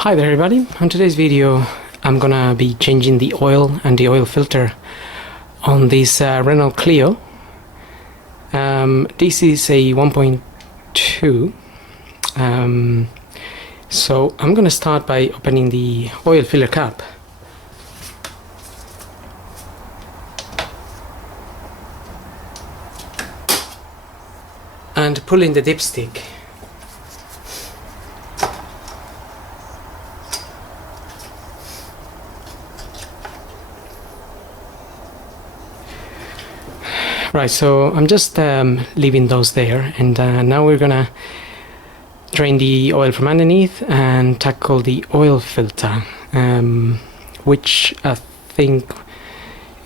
Hi there everybody, on today's video I'm gonna be changing the oil and the oil filter on this Renault Clio. This is a 1.2, so I'm gonna start by opening the oil filler cap. And pulling the dipstick. Right, so I'm just leaving those there, and now we're gonna drain the oil from underneath and tackle the oil filter, which I think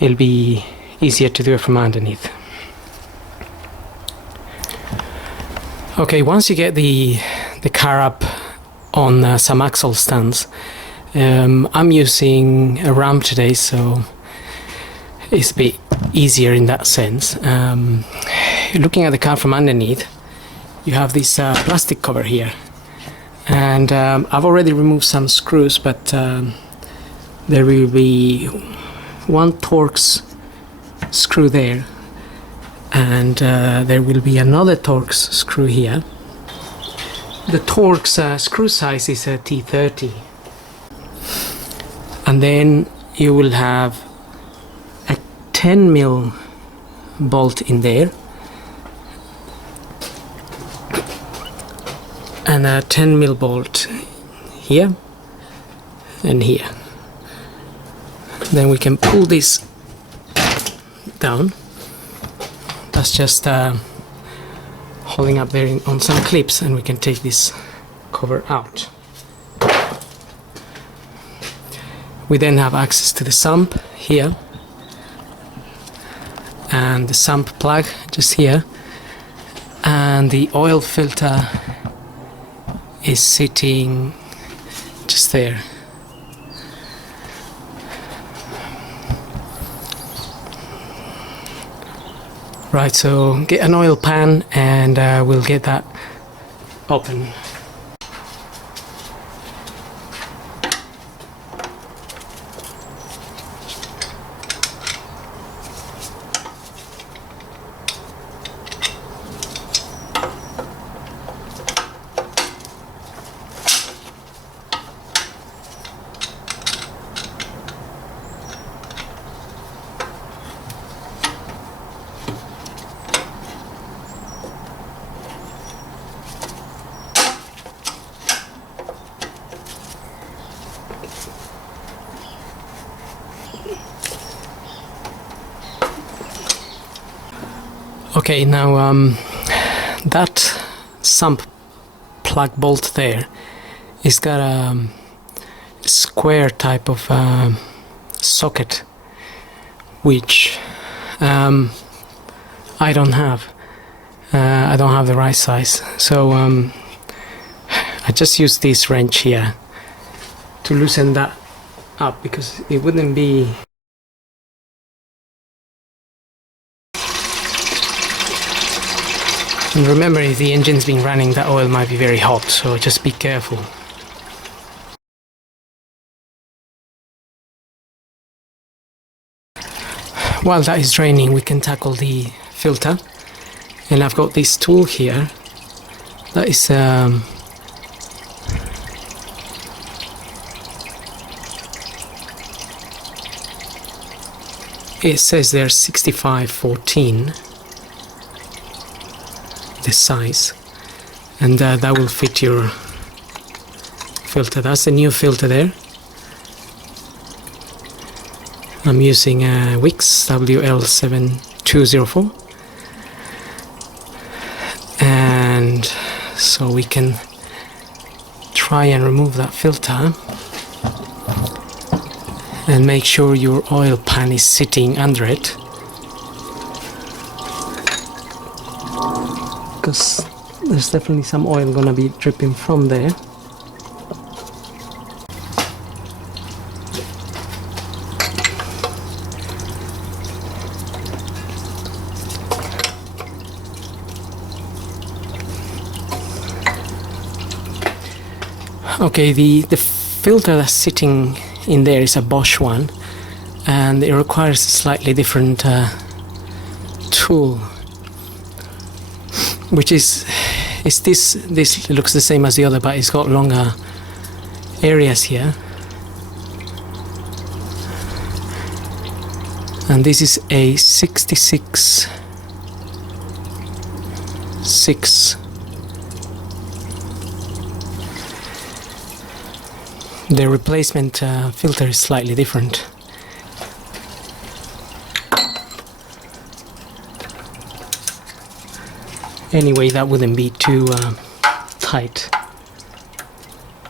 it'll be easier to do it from underneath. Okay, once you get the car up on some axle stands, I'm using a ramp today, so it's a bit easier in that sense. Looking at the car from underneath, you have this plastic cover here, and I've already removed some screws, but there will be one Torx screw there, and there will be another Torx screw here. The Torx screw size is a T30, and then you will have 10mm bolt in there and a 10mm bolt here and here. Then we can pull this down. That's just holding up there on some clips, and we can take this cover out. We then have access to the sump here, and the sump plug just here, and the oil filter is sitting just there. Right, so get an oil pan and we'll get that open. Okay, now that sump plug bolt there is got a square type of socket, which I don't have. I don't have the right size, so I just use this wrench here to loosen that up, because it wouldn't be And remember, if the engine's been running, that oil might be very hot, so just be careful. While that is draining, we can tackle the filter. And I've got this tool here that is it says there 6514, the size, and that will fit your filter. That's the new filter there. I'm using a Wix WL7204, and so we can try and remove that filter and make sure your oil pan is sitting under it, because there's definitely some oil gonna be dripping from there. Okay, the filter that's sitting in there is a Bosch one, and it requires a slightly different tool, which is this looks the same as the other, but it's got longer areas here, and this is a 66 6. The replacement filter is slightly different. Anyway, that wouldn't be too tight,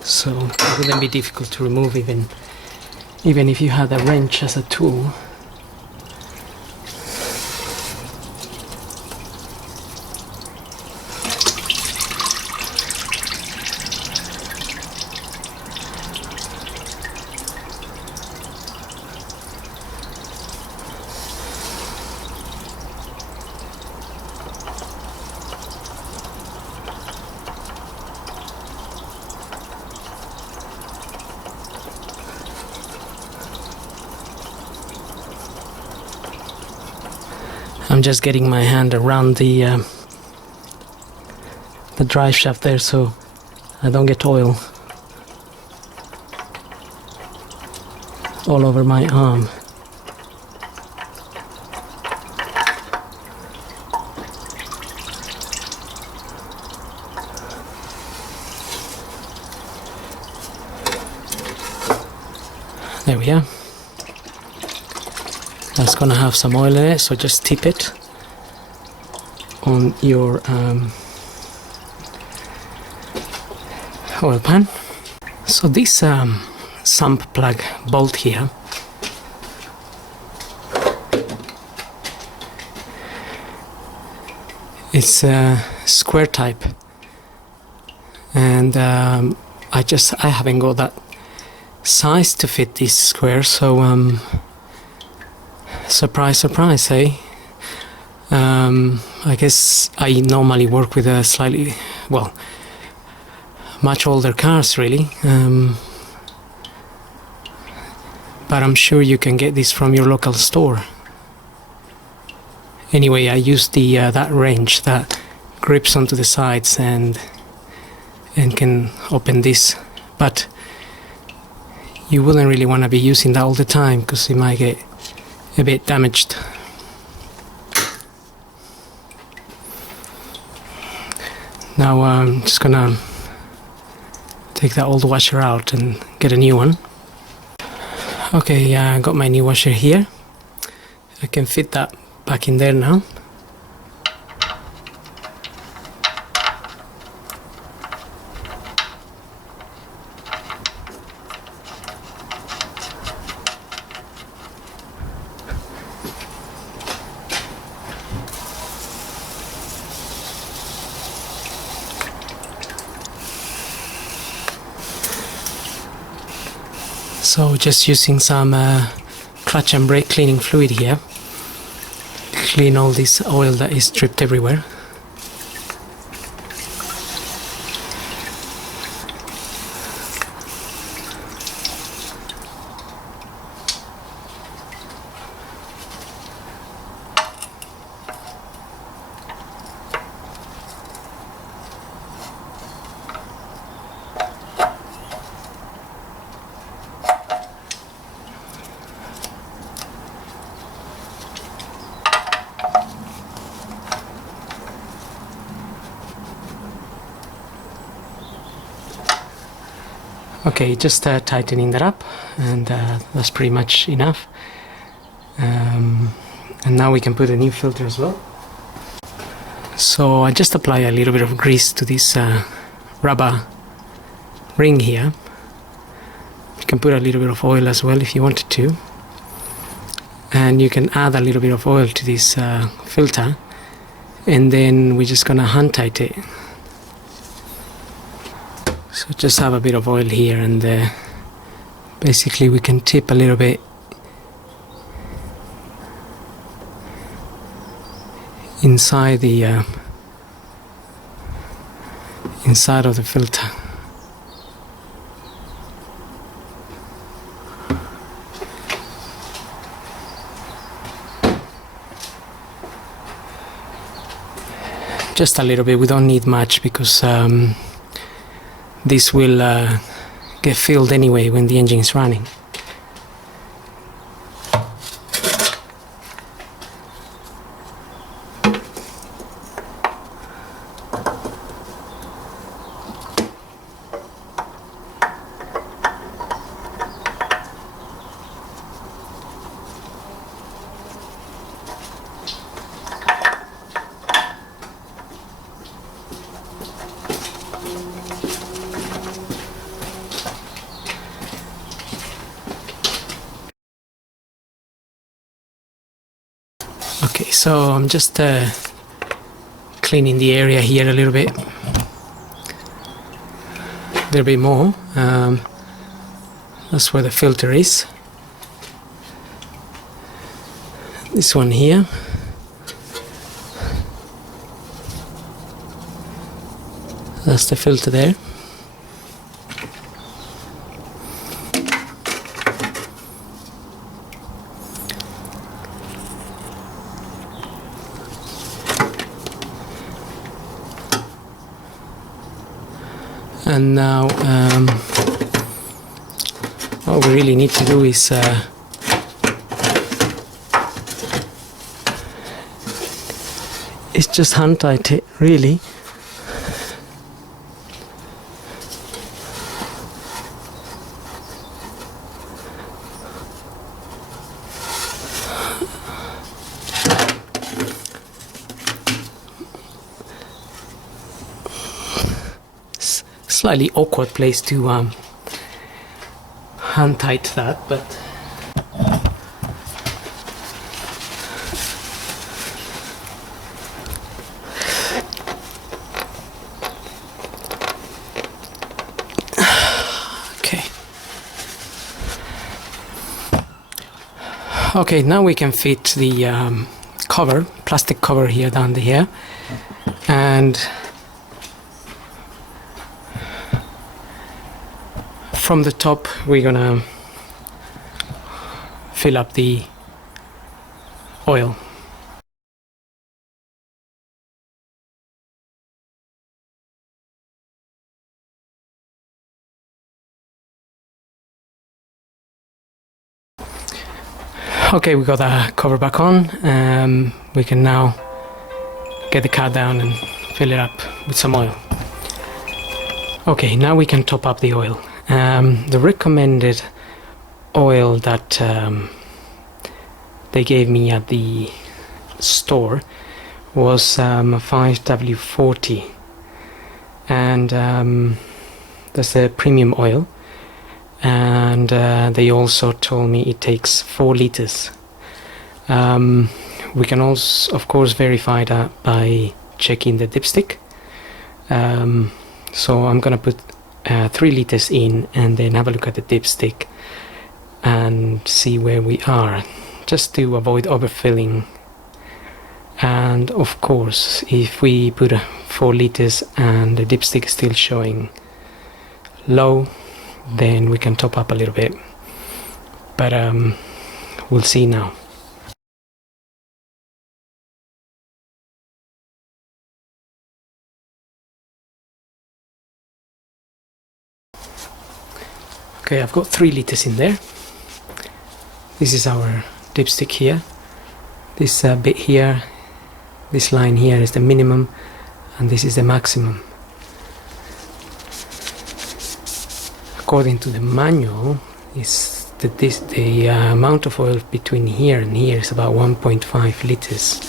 so it wouldn't be difficult to remove even if you had a wrench as a tool. I'm just getting my hand around the drive shaft there so I don't get oil all over my arm. There we are. That's gonna have some oil in it, so just tip it on your oil pan. So this sump plug bolt here it's square type, and I haven't got that size to fit this square, so surprise surprise, eh? I guess I normally work with a slightly, well, much older cars really, but I'm sure you can get this from your local store. Anyway, I used the that wrench that grips onto the sides and can open this, but you wouldn't really want to be using that all the time because it might get a bit damaged. Now I'm just gonna take that old washer out and get a new one. Okay, I got my new washer here. I can fit that back in there now. So just using some clutch and brake cleaning fluid here, clean all this oil that is dripped everywhere. Okay, just tightening that up, and that's pretty much enough. And now we can put a new filter as well. So I just apply a little bit of grease to this rubber ring here. You can put a little bit of oil as well if you wanted to, and you can add a little bit of oil to this filter, and then we're just gonna hand tight it. So just have a bit of oil here, and basically we can tip a little bit inside the inside of the filter. just a little bit. We don't need much because this will get filled anyway when the engine is running. Okay, so I'm just cleaning the area here a little bit more. That's where the filter is. This one here. That's the filter there. And now what we really need to do is just hand tight it, really. Slightly awkward place to hand tight that, but okay, now we can fit the plastic cover here down here, and from the top we're gonna fill up the oil. Okay, we got the cover back on. We can now get the car down and fill it up with some oil. Okay, now we can top up the oil. The recommended oil that they gave me at the store was 5W40, and that's a premium oil, and they also told me it takes 4 liters. We can also of course verify that by checking the dipstick. So I'm gonna put 3 liters in and then have a look at the dipstick and see where we are, just to avoid overfilling. And of course, if we put 4 liters and the dipstick is still showing low, then we can top up a little bit, but we'll see now. Okay, I've got 3 liters in there. This is our dipstick here. This bit here, this line here is the minimum, and this is the maximum. According to the manual, the amount of oil between here and here is about 1.5 liters.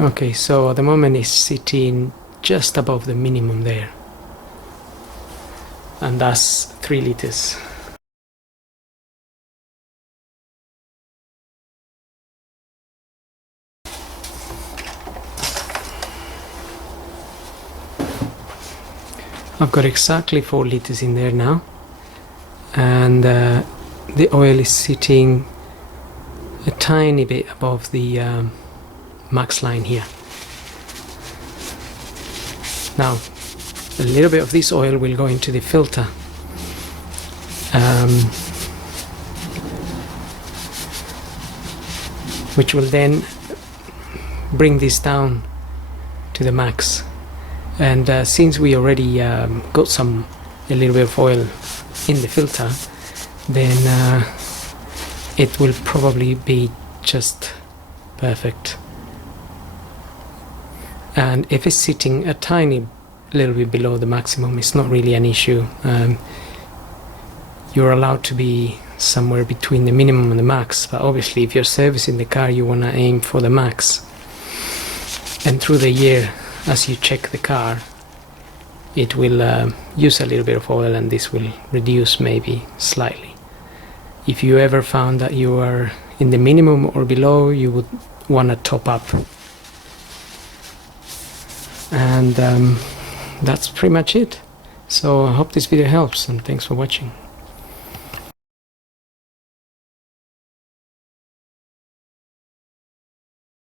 Okay, so at the moment it's sitting just above the minimum there, and that's 3 liters. I've got exactly 4 liters in there now, and the oil is sitting a tiny bit above the max line here. Now a little bit of this oil will go into the filter, which will then bring this down to the max. And since we already got a little bit of oil in the filter, then it will probably be just perfect. And if it's sitting a tiny little bit below the maximum, it's not really an issue. You're allowed to be somewhere between the minimum and the max, but obviously if you're servicing the car, you want to aim for the max. And through the year, as you check the car, it will use a little bit of oil, and this will reduce maybe slightly. If you ever found that you are in the minimum or below, you would want to top up. And that's pretty much it. So I hope this video helps, and thanks for watching.